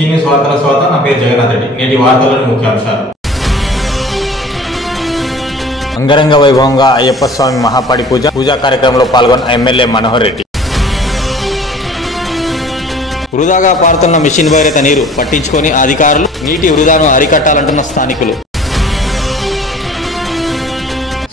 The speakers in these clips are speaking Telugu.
సీనియస్ వార్తల స్వాగతం. నా పేరు జగన్నాథ్ రెడ్డి. నేటి వార్తల్లోని ముఖ్యాంశాలు. అంగరంగ వైభవంగా అయ్యప్ప స్వామి మహాపడి పూజా కార్యక్రమంలో పాల్గొన్న ఎమ్మెల్యే మనోహర్ రెడ్డి. వృధాగా పారుతున్న మిషన్ భగీరథ నీరు పట్టించుకొని అధికారులు నీటి వృధాను అరికట్టాలంటున్న స్థానికులు.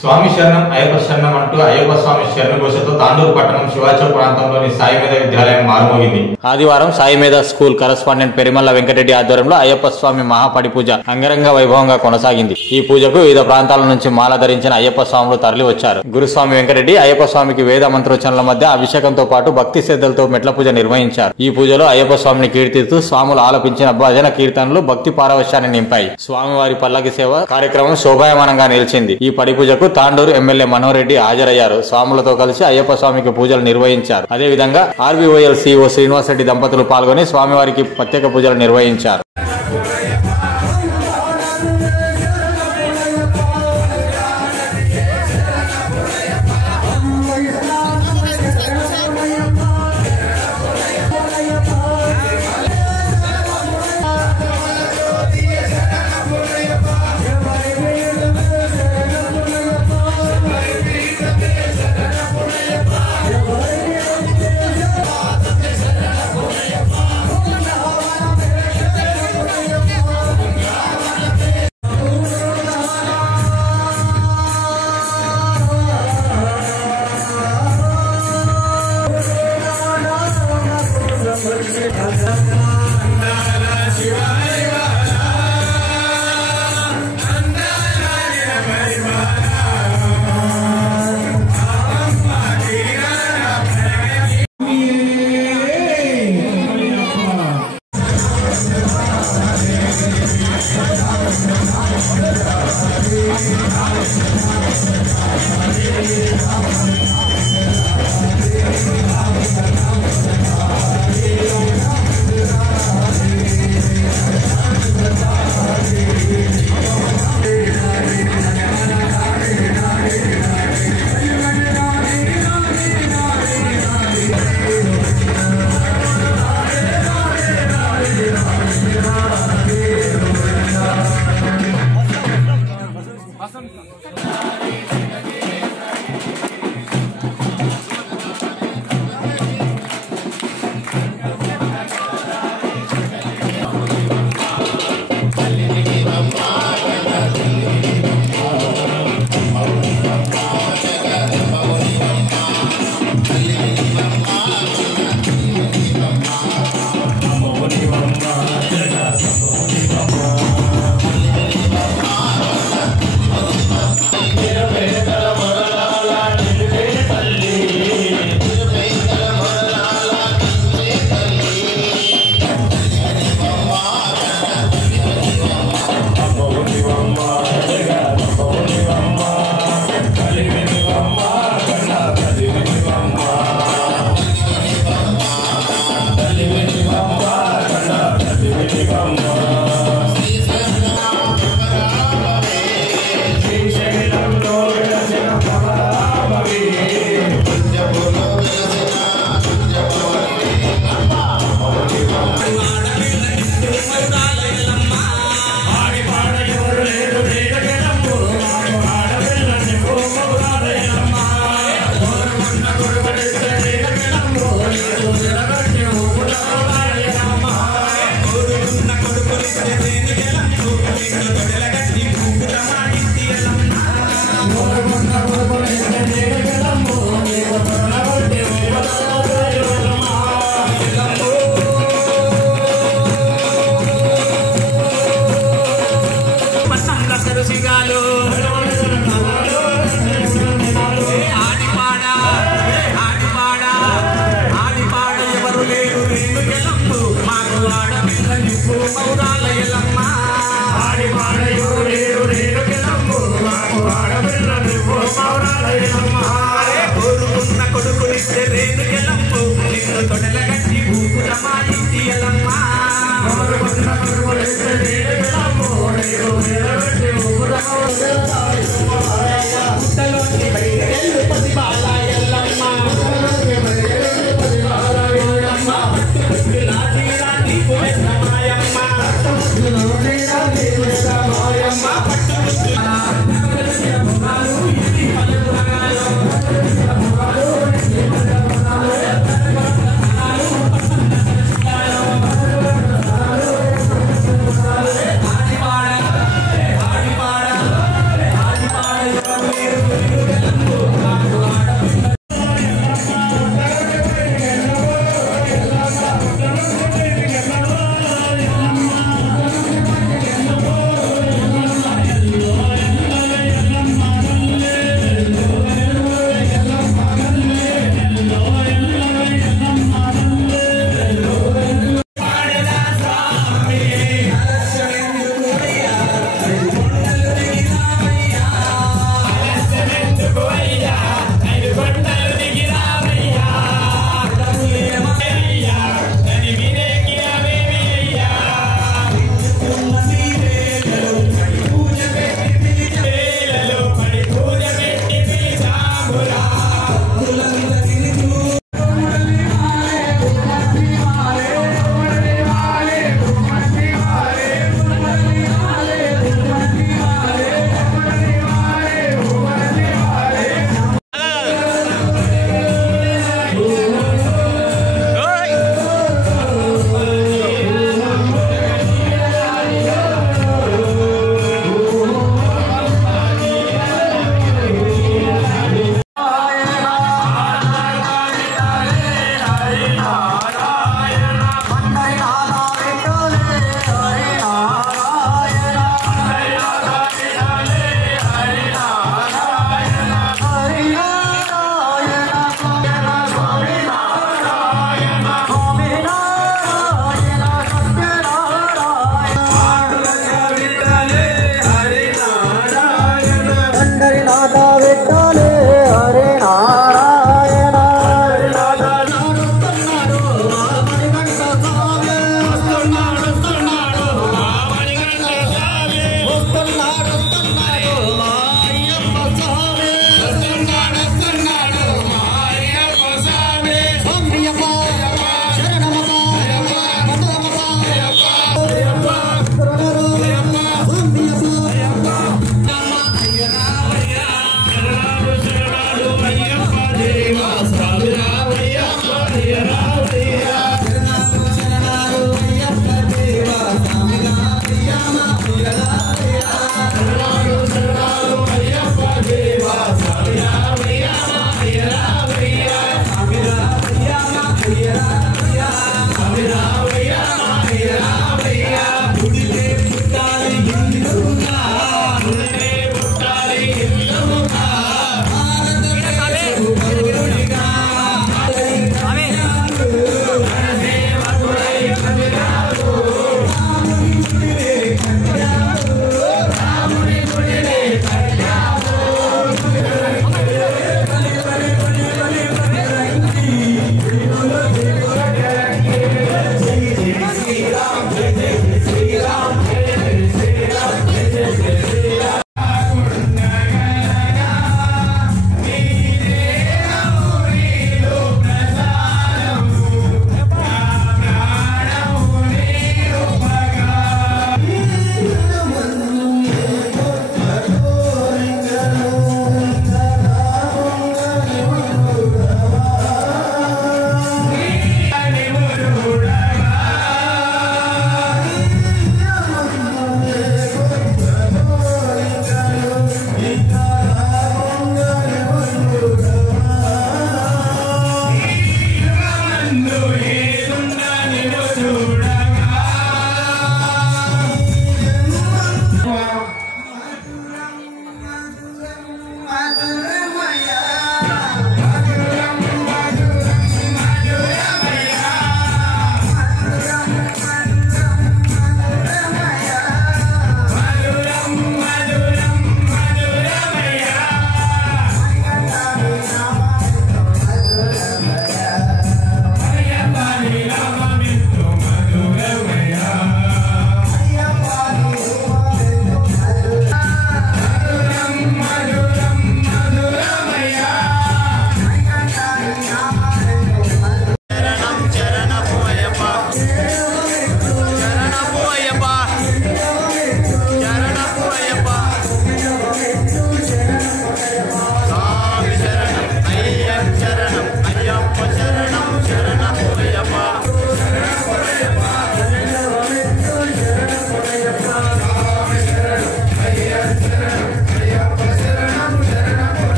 స్వామి శరణం అయ్యప్ప శరణం అంటూ అయ్యప్ప స్వామి శరణఘోషతో తాండూరు పట్టణం శివాచౌక్ ప్రాంతంలోని సాయిమేధ విద్యాలయం మారుమోగింది. ఆదివారం సాయిమేధ స్కూల్ కరస్పాండెంట్ పెరిమల్ల వెంకటరెడ్డి ఆధ్వర్యంలో అయ్యప్ప స్వామి మహాపడి పూజ అంగరంగ వైభవంగా కొనసాగింది. ఈ పూజకు వివిధ ప్రాంతాల నుంచి మాల ధరించిన అయ్యప్ప స్వాములు తరలి వచ్చారు. గురుస్వామి వెంకటరెడ్డి అయ్యప్ప స్వామికి వేద మంత్రోచ్చరణల మధ్య అభిషేకంతో పాటు భక్తి శ్రద్ధలతో మెట్ల పూజ నిర్వహించారు. ఈ పూజలో అయ్యప్ప స్వామిని కీర్తిస్తూ స్వాములు ఆలపించిన భజన కీర్తనలు భక్తి పారవశ్యాన్ని నింపాయి. స్వామివారి పల్లకి సేవ కార్యక్రమం శోభాయమానంగా నిలిచింది. ఈ పడి పూజకు తాండూరు ఎమ్మెల్యే మనోహర్ రెడ్డి హాజరయ్యారు. స్వాములతో కలిసి అయ్యప్ప స్వామికి పూజలు నిర్వహించారు. అదేవిధంగా ఆర్బీఓఎల్ సిఇఓ శ్రీనివాస్ రెడ్డి దంపతులు పాల్గొని స్వామివారికి ప్రత్యేక పూజలు నిర్వహించారు.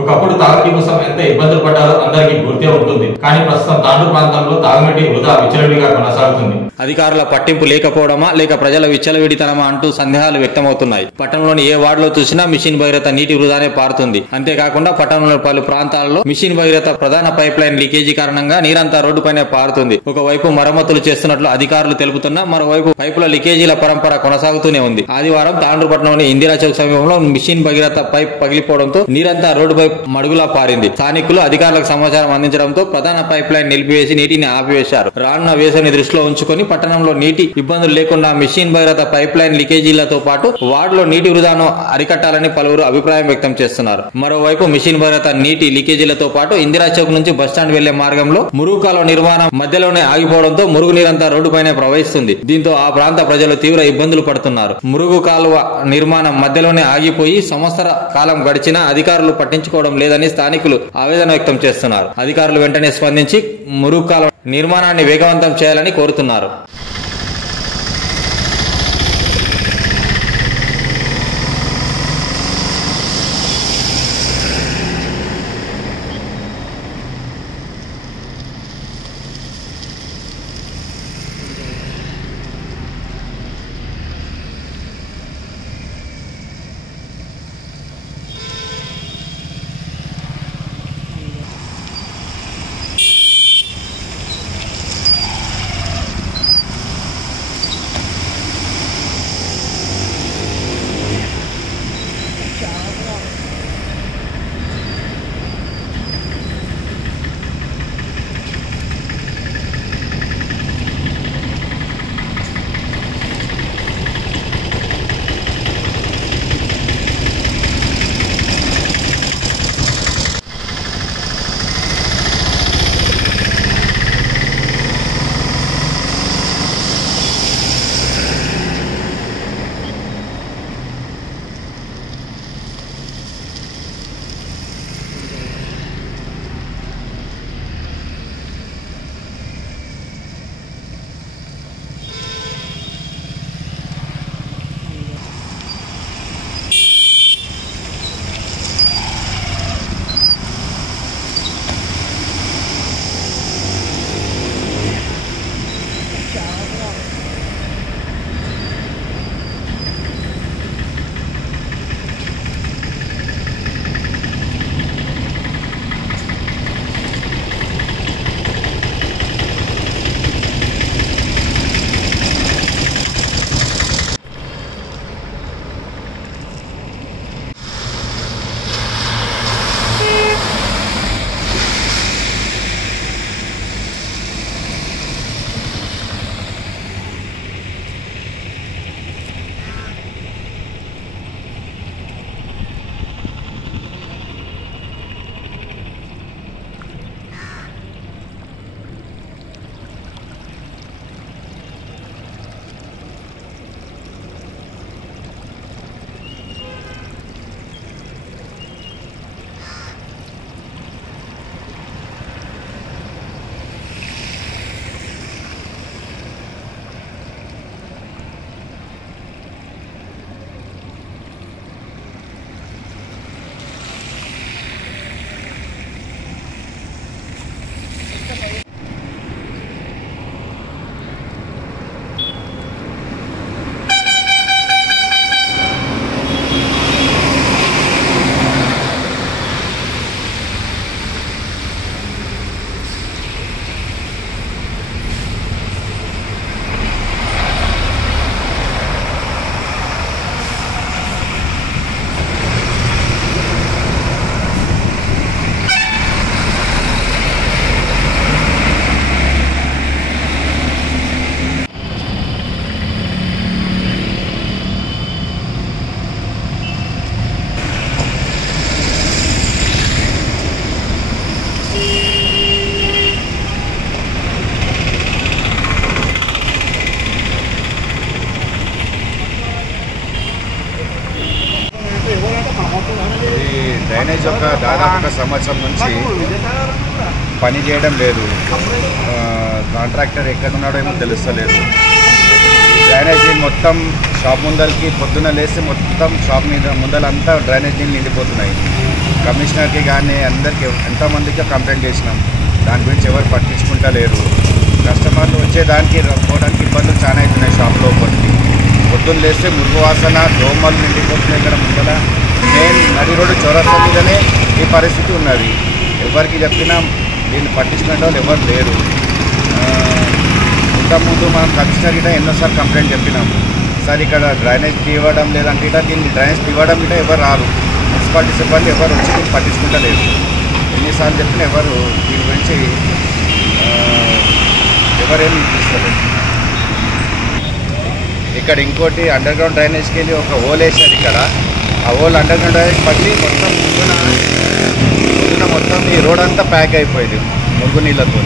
ఒకప్పుడు తాగునీటి కోసం ఎంత ఇబ్బందులు పడ్డారో అందరికీ గుర్తే ఉంటుంది. కానీ ప్రస్తుతం తాండూరు ప్రాంతంలో తాగునీటి వృధా విచ్చలవిడిగా కొనసాగుతుంది. అధికారుల పట్టింపు లేకపోవడమా లేక ప్రజల విచ్చలవిడితనమా అంటూ సందేహాలు వ్యక్తమవుతున్నాయి. పట్టణంలోని ఏ వార్డులో చూసినా మిషన్ భగీరథ నీటి వృధానే పారుతుంది. అంతేకాకుండా పట్టణంలోని పలు ప్రాంతాల్లో మిషన్ భగీరథ ప్రధాన పైప్ లైన్ లీకేజీ కారణంగా నీరంతా రోడ్డుపైనే పారుతుంది. ఒకవైపు మరమ్మతులు చేస్తున్నట్లు అధికారులు తెలుపుతున్నా మరోవైపు పైపుల లీకేజీల పరంపర కొనసాగుతూనే ఉంది. ఆదివారం తాండూరు పట్టణంలోని ఇందిరా చౌక్ సమీపంలో మిషన్ భగీరథ పైప్ పగిలిపోవడంతో నీరంతా రోడ్డుపై మడుగులా పారింది. స్థానికులు అధికారులకు సమాచారం అందించడంతో ప్రధాన పైప్ లైన్ నిలిపివేసి నీటిని ఆపివేశారు. రానున్న వేసవిని దృష్టిలో ఉంచుకొని పట్టణంలో నీటి ఇబ్బందులు లేకుండా మిషన్ భగీరథ పైప్ లైన్ లీకేజీలతో పాటు వార్డులో నీటి వృధాను అరికట్టాలని పలువురు అభిప్రాయం వ్యక్తం చేస్తున్నారు. మరోవైపు మిషన్ భగీరథ నీటి లీకేజీలతో పాటు ఇందిరా చౌక్ నుంచి బస్టాండ్ వెళ్లే మార్గంలో మురుగు కాలువ నిర్మాణం మధ్యలోనే ఆగిపోవడంతో మురుగు నీరంతా రోడ్డుపైనే ప్రవహిస్తుంది. దీంతో ఆ ప్రాంత ప్రజలు తీవ్ర ఇబ్బందులు పడుతున్నారు. మురుగు కాలువ నిర్మాణం మధ్యలోనే ఆగిపోయి సంవత్సర కాలం గడిచినా అధికారులు పట్టించుకోవడం లేదని స్థానికులు ఆవేదన వ్యక్తం చేస్తున్నారు. అధికారులు వెంటనే స్పందించి మురుగు కాలువ నిర్మాణాన్ని వేగవంతం చేయాలని కోరుతున్నారు. డ్రైనేజ్ ఒక దాదాపు ఒక సంవత్సరం నుంచి పని చేయడం లేదు. కాంట్రాక్టర్ ఎక్కడ ఉన్నాడో ఏమో తెలుస్తలేదు. డ్రైనేజ్ నీళ్ళు మొత్తం షాప్ ముందరికి పొద్దున్న లేసి మొత్తం షాప్ మీద ముందలంతా డ్రైనేజ్ నీళ్ళు నిండిపోతున్నాయి. కమిషనర్కి కానీ అందరికీ ఎంతమందికి కంప్లైంట్ చేసినాం. దాని గురించి ఎవరు పట్టించుకుంటా లేరు. కస్టమర్లు వచ్చేదానికి పోవడానికి ఇబ్బందులు చాలా అవుతున్నాయి. షాప్ లోపలికి పొద్దున్న లేస్తే మురుగు వాసన, దోమలు నిండిపోతున్నాయి. ఇక్కడ ముందర మెయిన్ నడి రోడ్డు చౌరస్తా మీదనే ఈ పరిస్థితి ఉన్నది. ఎవరికి చెప్పినా దీన్ని పట్టించుకునే వాళ్ళు ఎవరు లేరు. ఇంతకుముందు మనం కమిషనర్ గిట్ట ఎన్నోసార్లు కంప్లైంట్ చెప్పినాము. సార్ ఇక్కడ డ్రైనేజ్ తీయడం లేదంటే ఇట్లా దీన్ని డ్రైనేజ్ తీయడం గిట్ట ఎవరు రారు. మున్సిపాలిటీ సిబ్బంది ఎవరు వచ్చి దీన్ని పట్టించుకుంటా లేరు. ఎన్నిసార్లు చెప్పినా ఎవరు దీని గురించి ఎవరేమి తీసుకోలేదు. ఇక్కడ ఇంకోటి అండర్ గ్రౌండ్ డ్రైనేజ్కి వెళ్ళి ఒక హోల్ వేసారు. ఇక్కడ ఆ హోల్ అండర్ గ్రౌండ్ డ్రైనేజ్ పగిలి మొత్తం మొత్తం ఈ రోడ్ అంతా ప్యాక్ అయిపోయింది మురుగు నీళ్ళతో.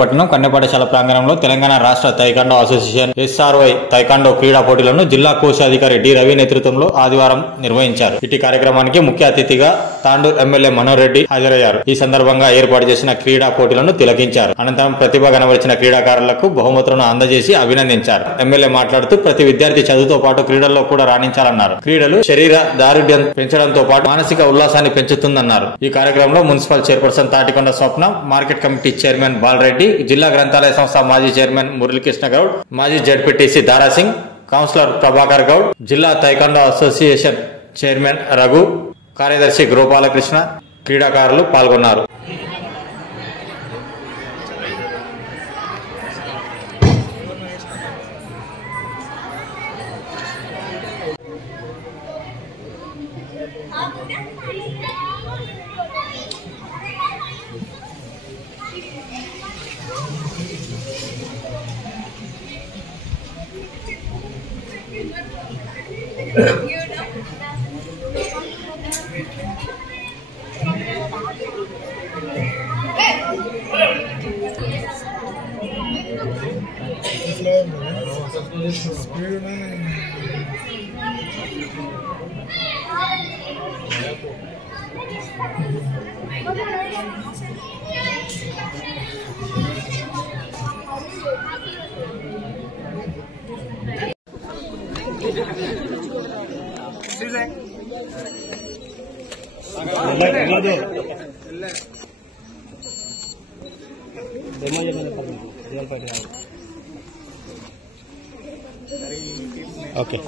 పట్టణం కన్య పాఠశాల ప్రాంగణంలో తెలంగాణ రాష్ట్ర తైకాండో అసోసియేషన్ SRY తైకాండో క్రీడా పోటీలను జిల్లా కోశాధికారి డి రవి నేతృత్వంలో ఆదివారం నిర్వహించారు. ఇటీ కార్యక్రమానికి ముఖ్య అతిథిగా తాండూరు ఎమ్మెల్యే మనోహర్ రెడ్డి హాజరయ్యారు. ఈ సందర్భంగా ఏర్పాటు చేసిన క్రీడా పోటీలను తిలకించారు. అనంతరం ప్రతిభ కనబరిచిన క్రీడాకారులకు బహుమతులను అందజేసి అభినందించారు. ఎమ్మెల్యే మాట్లాడుతూ ప్రతి విద్యార్థి చదువుతో పాటు క్రీడల్లో కూడా రాణించాలన్నారు. క్రీడలు శరీర దారుఢ్యం పెంచడంతో పాటు మానసిక ఉల్లాసాన్ని పెంచుతుందన్నారు. ఈ కార్యక్రమంలో మున్సిపల్ చైర్పర్సన్ తాటికొండ స్వప్న, మార్కెట్ కమిటీ చైర్మన్ బాలరెడ్డి, జిల్లా గ్రంథాలయ సంస్థ మాజీ చైర్మన్ మురళీకృష్ణ గౌడ్, మాజీ జడ్పీటీసీ దారాసింగ్, కౌన్సిలర్ ప్రభాకర్ గౌడ్, జిల్లా తైకాండో అసోసియేషన్ చైర్మన్ రఘు, కార్యదర్శి గోపాలకృష్ణ, క్రీడాకారులు పాల్గొన్నారు. ఓకే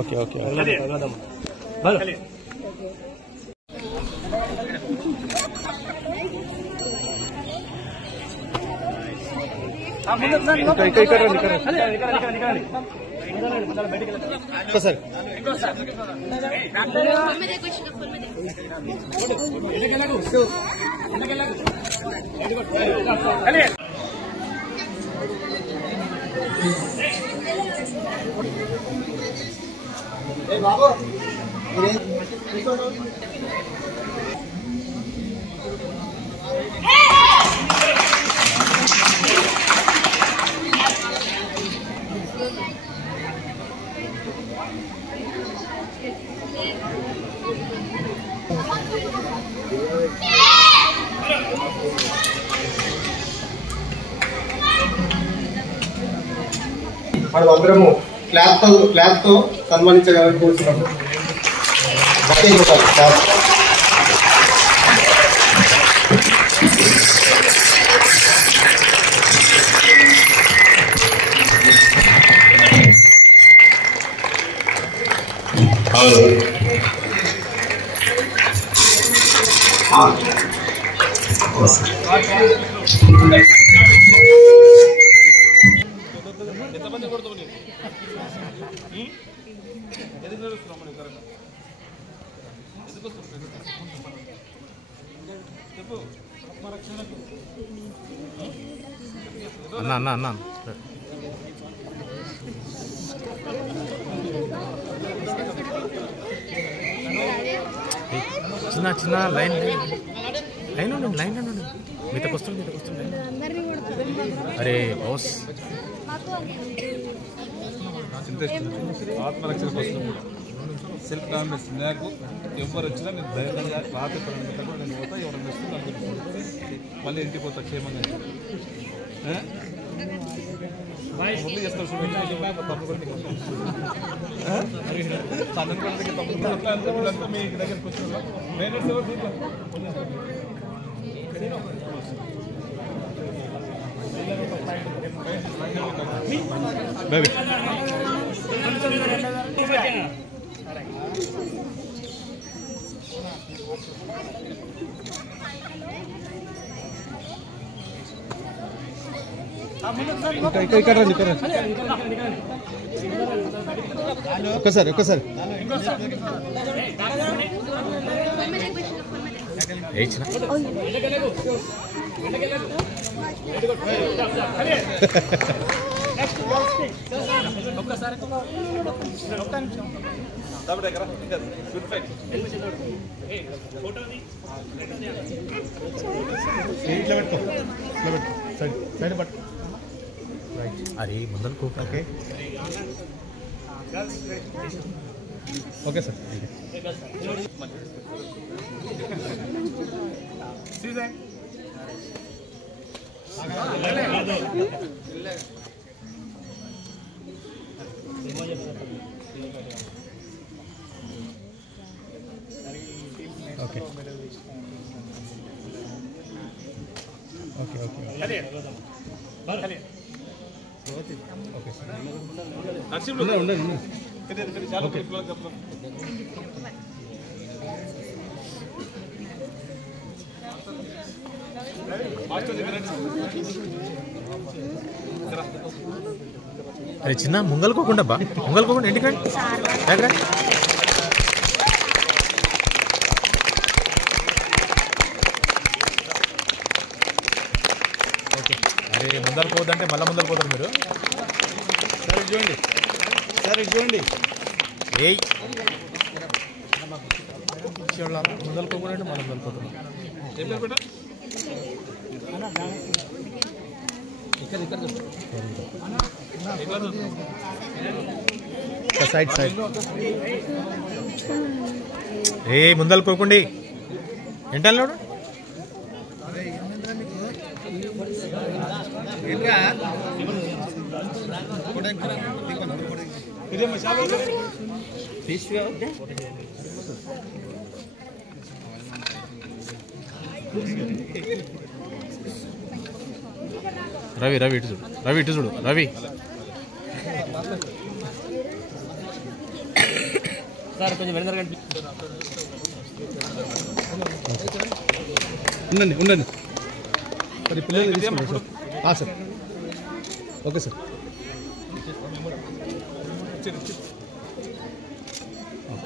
ఓకే ఓకే సార్ బాబు మనమందరము క్లాప్తో సన్మానించగలని కోరుతున్నాము. అన్న అన్న అన్న చిన్న చిన్న లైన్ లైన్ ఉండండి లైన్ ఉండండి మీతకు వస్తుంది అరే బాస్ ఇంట్రెస్ట్ ఆత్మరక్షణ కోసం కూడా సెల్ఫ్ కాన్ఫిడెన్స్ నాకు ఎవరు వచ్చినా నేను ధైర్యంగా రాత్రి 12 గంటలకు నేను పోతా ఎవరైనా వస్తే నాకు మళ్ళీ ఇంటికి పోతా క్షేమంగా ముందు చేస్తారు తమ్ముడు మీ దగ్గరికి వచ్చిన ఒక్కసారి అరే ముందరకు ఓకే ఓకే సార్ ఓకే అరే చిన్న ముంగలుకోకుండా బా ముంగలుకోకుండా ఇంటికండి అరే ముందర పోదంటే మళ్ళీ ముందర పోతారు మీరు సరే చూడండి ఏయ్ ముందలుకోకుండా మళ్ళీ ముందలుకోతున్నాం సైడ్ ఏ ముందలుకోకుండా ఏంటన్నా రవి ఇటు చూడు రవి సార్ కొంచెం వెనదరగండి ఉండండి మరి పిల్లలు తీసుకుంటారు sir sir okay sir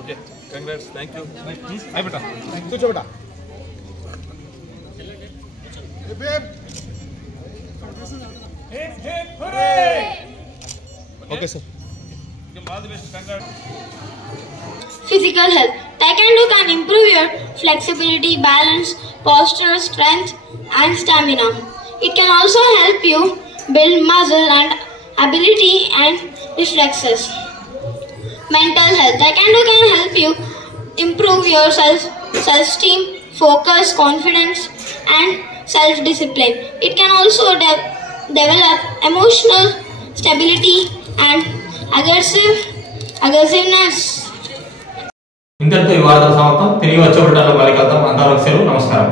okay congrats thank you అయిపోతా కూర్చోబెట్టా okay sir Physical health. Taekwondo can improve your flexibility, balance, posture, strength, and stamina. It can also help you build muscle and ability and reflexes. Mental health. Taekwondo can help you improve your self-esteem, focus, confidence, and self-discipline. It can also develop emotional stability and aggressiveness. ఇంతటితో ఈ వార్తల సమాప్తం. తిరిగి వచ్చే బులెటిన్లో మళ్ళీ కలుద్దాం. అంతవరకు సెలవు. నమస్కారం.